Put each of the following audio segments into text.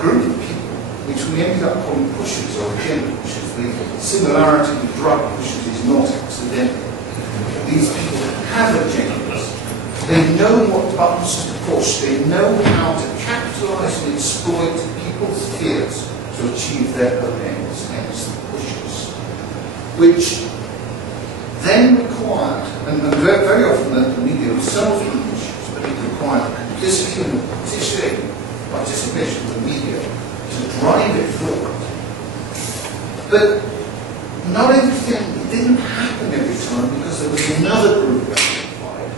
group of people which we ended up calling pushers or agenda pushers. The similarity with drug pushers is not accidental. These people have agendas. They know what buttons to push. They know how to capitalize and exploit people's fears to achieve their own ends, hence the pushers. Which then required, and very often the media themselves were pushers, but it required complicity and participation of the media to drive it forward. But not everything, it didn't happen every time because there was another group identified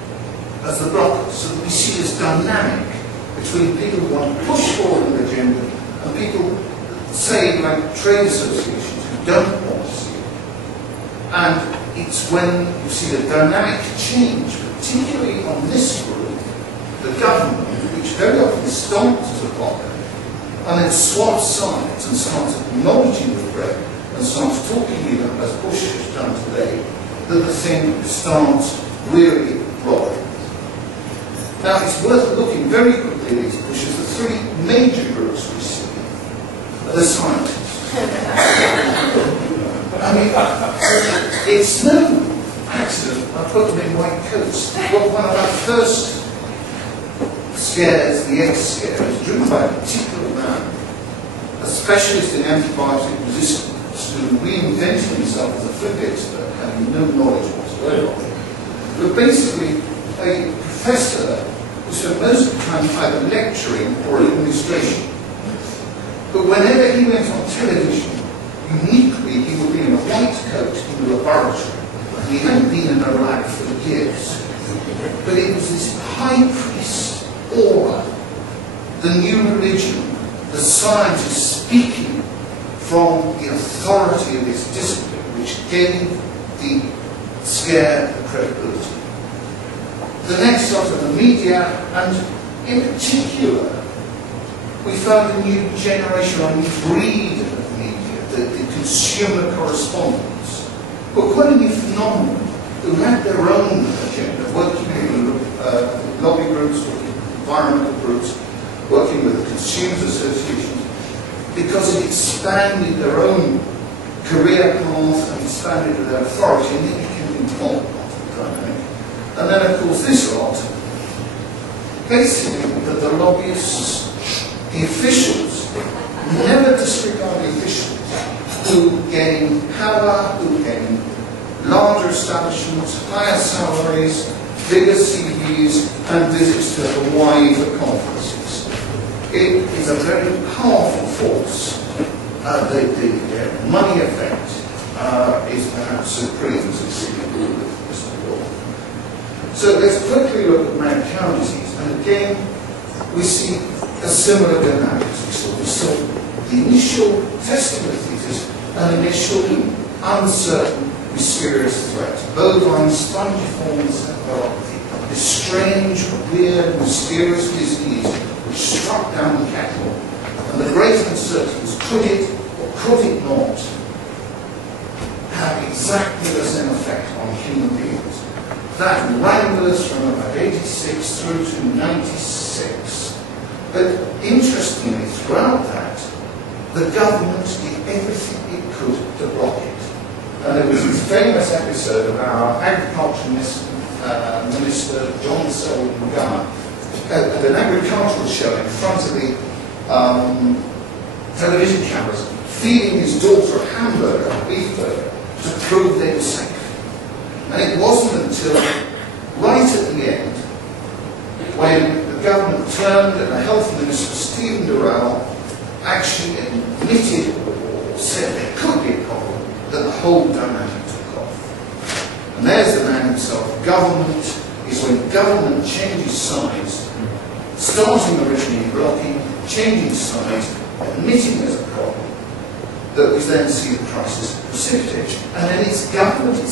as the blockers. So we see this dynamic between people who want to push forward an agenda and people, say, like trade associations who don't want to see it. And it's when you see the dynamic change, particularly on this group, the government, which very often starts as a blocker, and then swaps sides and starts acknowledging the threat and starts talking even as Bush has done today, that the thing starts really blocking. Now it's worth looking very quickly at these pushes. The three major groups we see are the scientists. I mean, it's no accident I put them in white coats. Well, one of our first scares, the X scare, is driven by a particular man, a specialist in antibiotic resistance, who reinvented himself as a food expert, having no knowledge whatsoever of it. But basically, a professor who spent most of the time either lecturing or administration. But whenever he went on television, uniquely, he would be in a white coat in the laboratory. He hadn't been in a lab for years. But it was this high priest aura, the new religion, the scientist speaking from the authority of his discipline, which gave the scare the credibility. The next lot of the media, and in particular, we found a new generation, a new breed of media, the consumer correspondents, who were quite a new phenomenon, who had their own agenda, working with lobby groups, working with environmental groups, working with consumers associations, because it expanded their own career path and expanded their authority, and it became important to the dynamic. And then, of course, this lot, basically, the lobbyists, the officials, never disregard the officials who gain power, who gain larger establishments, higher salaries, bigger CVs, and visits to Hawaii for conferences. It is a very powerful force. The money effect is perhaps supreme, as we see with Mr. Gore. So let's quickly look at MadCow disease, and again we see a similar dynamic as we saw. We saw the initial testing of thesis, an initial uncertain, mysterious threat. Bovine spongiform encephalopathy, this strange, weird, mysterious disease which struck down the cattle. And the great uncertainty was, could it or could it not have exactly the same effect on human beings? That wrangles from about 86 through to 96. But interestingly, throughout that, the government did everything it could to block it. And there was this famous episode of our agriculture minister, John Selwyn Gunn, at an agricultural show in front of the television cameras, feeding his daughter a hamburger, a beef burger, to prove they were safe. And it wasn't until right at the end, when the government turned and the health minister, Stephen Durrell, actually admitted or said there could be a problem, that the whole dynamic took off. And there's the man himself. Government is when government changes sides, starting originally blocking, changing sides, admitting there's a problem, that we then see the crisis precipitate. And then it's government itself